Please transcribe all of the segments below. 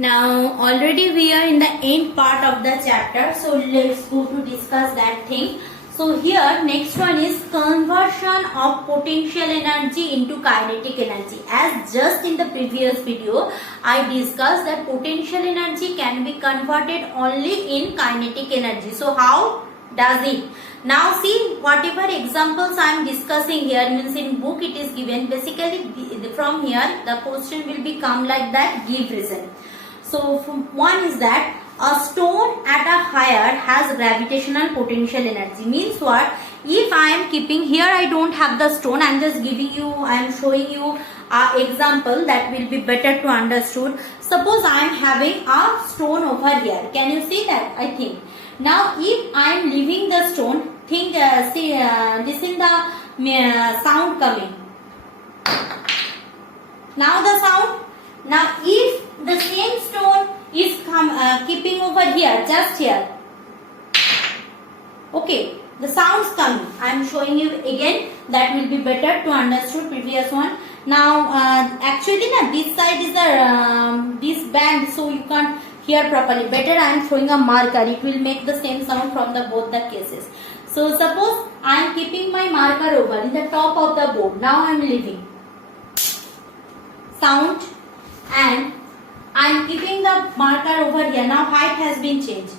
Now already we are in the end part of the chapter, so let's go to discuss that thing. So here next one is conversion of potential energy into kinetic energy. As just in the previous video I discussed that potential energy can be converted only in kinetic energy. So how does it? Now see, whatever examples I am discussing here, means in book it is given, basically from here the question will become like that, give reason. So one is that a stone at a higher has gravitational potential energy. Means what? If I am keeping here, I don't have the stone, I am just giving you, I am showing you an example that will be better to understood. Suppose I am having a stone over here. Can you see that? I think. Now if I am leaving the stone, think, listen the sound coming. Now the sound. Now if the same stone is keeping over here, just here. Okay, the sounds coming. I am showing you again. That will be better to understood previous one. Now actually this side is the this band, so you can't hear properly. Better I am showing a marker. It will make the same sound from the both the cases. So suppose I am keeping my marker over in the top of the board. Now I am leaving sound and I am keeping the marker over here. Now height has been changed.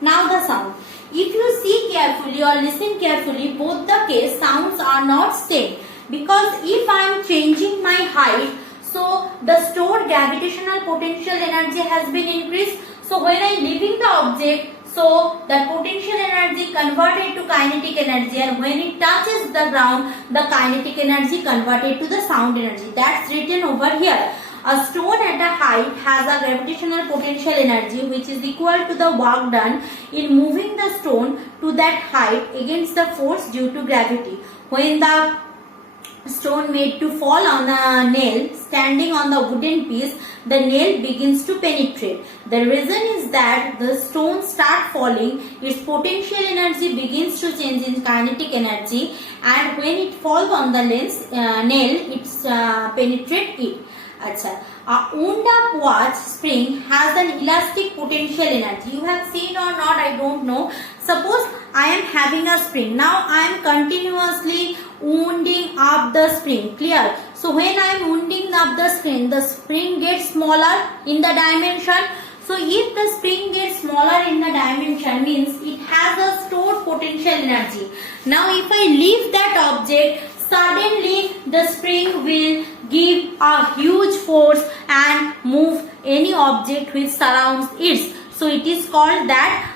Now the sound. If you see carefully or listen carefully, both the case sounds are not same. Because if I am changing my height, so the stored gravitational potential energy has been increased. So when I am leaving the object, so the potential energy converted to kinetic energy, and when it touches the ground, the kinetic energy converted to the sound energy. That's written over here. A stone at a height has a gravitational potential energy which is equal to the work done in moving the stone to that height against the force due to gravity. When the stone made to fall on a nail standing on the wooden piece, the nail begins to penetrate. The reason is that the stone start falling, its potential energy begins to change in kinetic energy, and when it falls on the nail, it penetrates it. Achha. A wound up watch spring has an elastic potential energy. You have seen or not, I don't know. Suppose I am having a spring. Now I am continuously wounding up the spring. Clear? So when I am wounding up the spring gets smaller in the dimension. So if the spring gets smaller in the dimension, means it has a stored potential energy. Now if I leave that object, suddenly the spring will give a huge force and move any object which surrounds it. So it is called that,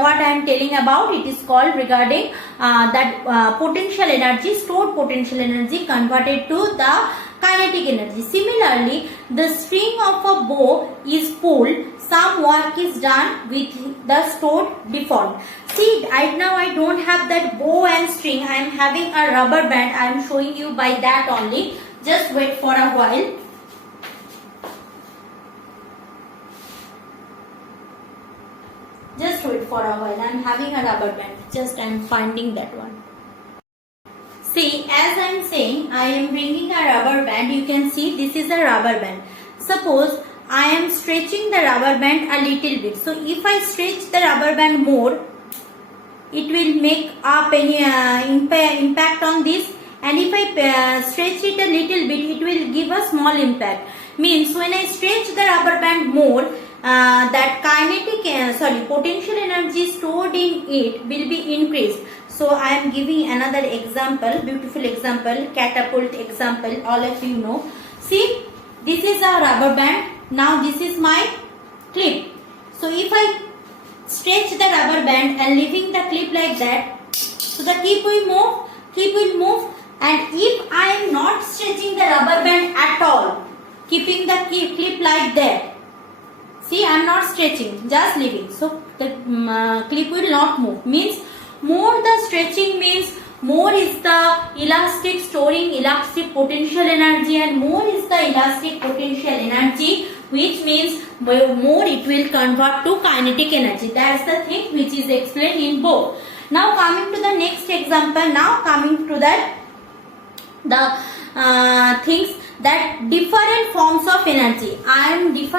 what I am telling about, it is called regarding that potential energy, stored potential energy converted to the kinetic energy. Similarly, the string of a bow is pulled, some work is done with the stored deformed. See, right now I don't have that bow and string, I am having a rubber band. I am showing you by that only. Just wait for a while. Just wait for a while. I am having a rubber band. Just I am finding that one. See, as I am saying, I am bringing a rubber band. You can see this is a rubber band. Suppose I am stretching the rubber band a little bit. So if I stretch the rubber band more, it will make a impact on this. And if I stretch it a little bit, it will give a small impact. Means when I stretch the rubber band more, that potential energy stored in it will be increased. So I am giving another example, beautiful example, catapult example, all of you know. See, this is a rubber band. Now this is my clip. So if I stretch the rubber band and leaving the clip like that, so the clip will move, and if I am not stretching the rubber band at all, keeping the clip like that, see, I am not stretching, just leaving. So the clip will not move. Means more the stretching means more is the elastic storing elastic potential energy, and more is the elastic potential energy, which means more it will convert to kinetic energy. That's the thing which is explained in both. Now coming to the next example. Now coming to that, the things, that different forms of energy. I am just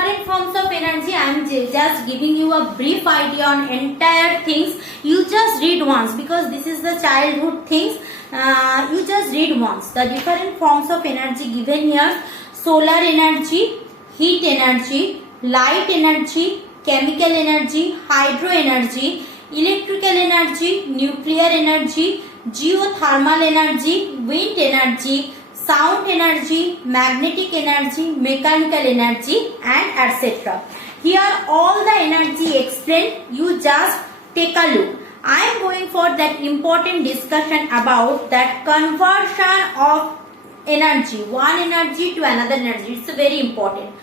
giving you a brief idea on entire things. You just read once, because this is the childhood things. You just read once. The different forms of energy given here: solar energy, heat energy, light energy, chemical energy, hydro energy, electrical energy, nuclear energy, geothermal energy, wind energy, sound energy, magnetic energy, mechanical energy, and etc. Here all the energy explained. You just take a look. I am going for that important discussion about that conversion of energy, one energy to another energy. It's very important.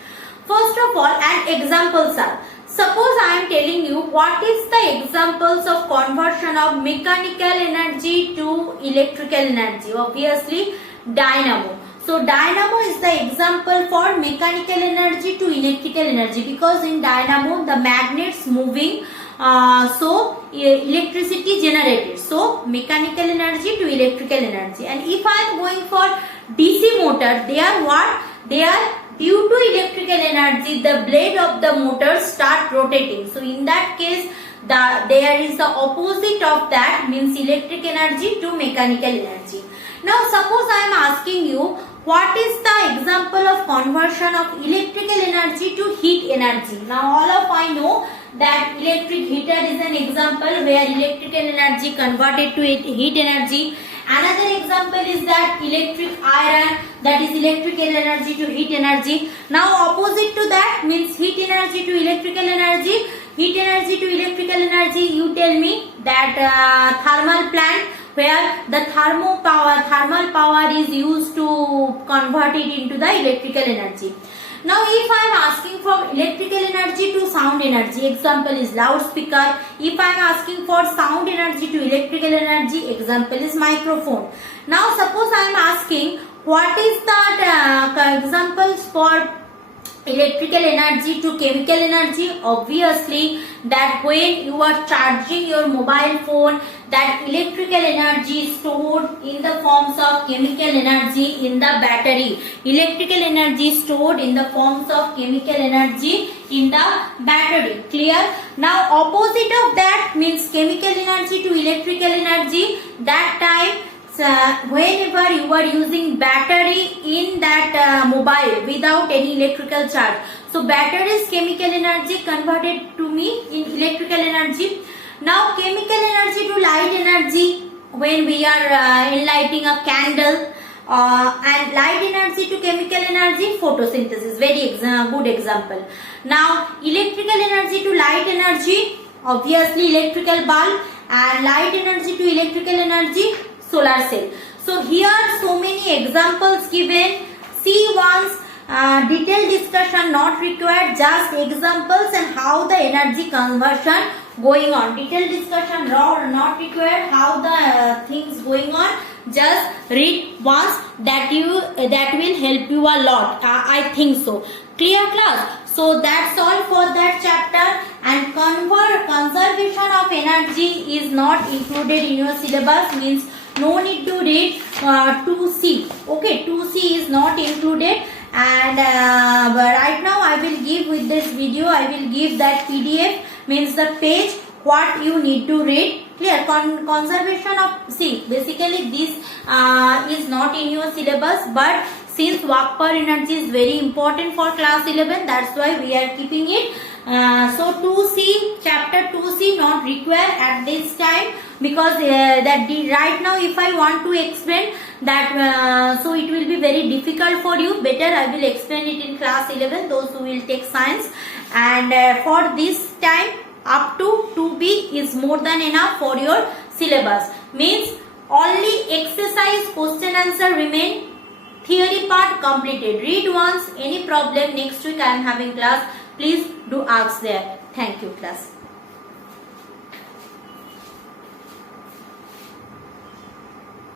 First of all, and examples are, suppose I am telling you what is the examples of conversion of mechanical energy to electrical energy. Obviously, dynamo. So dynamo is the example for mechanical energy to electrical energy, because in dynamo the magnets moving, so electricity generated. So mechanical energy to electrical energy. And if I am going for DC motor, they are what? They are due to electrical energy, the blade of the motor start rotating. So in that case, there is the opposite of that, means electric energy to mechanical energy. Now suppose I am asking you, what is the example of conversion of electrical energy to heat energy? Now all of I know that electric heater is an example where electrical energy converted to heat energy. Another example is that electric iron, that is electrical energy to heat energy. Now opposite to that means heat energy to electrical energy. Heat energy to electrical energy, you tell me that thermal plant, where the thermal power is used to convert it into the electrical energy. Now if I am asking from electrical energy to sound energy, example is loudspeaker. If I am asking for sound energy to electrical energy, example is microphone. Now suppose I am asking what is that examples for electrical energy to chemical energy. Obviously that when you are charging your mobile phone, that electrical energy is stored in the forms of chemical energy in the battery. Electrical energy is stored in the forms of chemical energy in the battery. Clear? Now opposite of that means chemical energy to electrical energy. That time whenever you are using battery in that mobile without any electrical charge, so battery's chemical energy converted to me in electrical energy. Now chemical energy to light energy, when we are enlightening a candle, and light energy to chemical energy, photosynthesis, very good example. Now electrical energy to light energy, obviously electrical bulb, and light energy to electrical energy, solar cell. So here so many examples given. See once, detailed discussion not required, just examples and how the energy conversion going on. Detailed discussion not required, how the things going on. Just read once, that will help you a lot. I think so. Clear class? So that's all for that chapter. And conservation of energy is not included in your syllabus, means no need to read 2C. Okay, 2C is not included. And but right now I will give, with this video I will give that PDF, means the page what you need to read. Clear? Conservation of, see, basically this is not in your syllabus, but since work per energy is very important for class 11, that's why we are keeping it. So 2C, chapter 2C not required at this time, because right now if I want to explain that, so it will be very difficult for you. Better I will explain it in class 11, those who will take science. And for this time up to 2B is more than enough for your syllabus. Means only exercise question answer remain. Theory part completed. Read once. Any problem, next week I am having class. Please do ask there. Thank you class.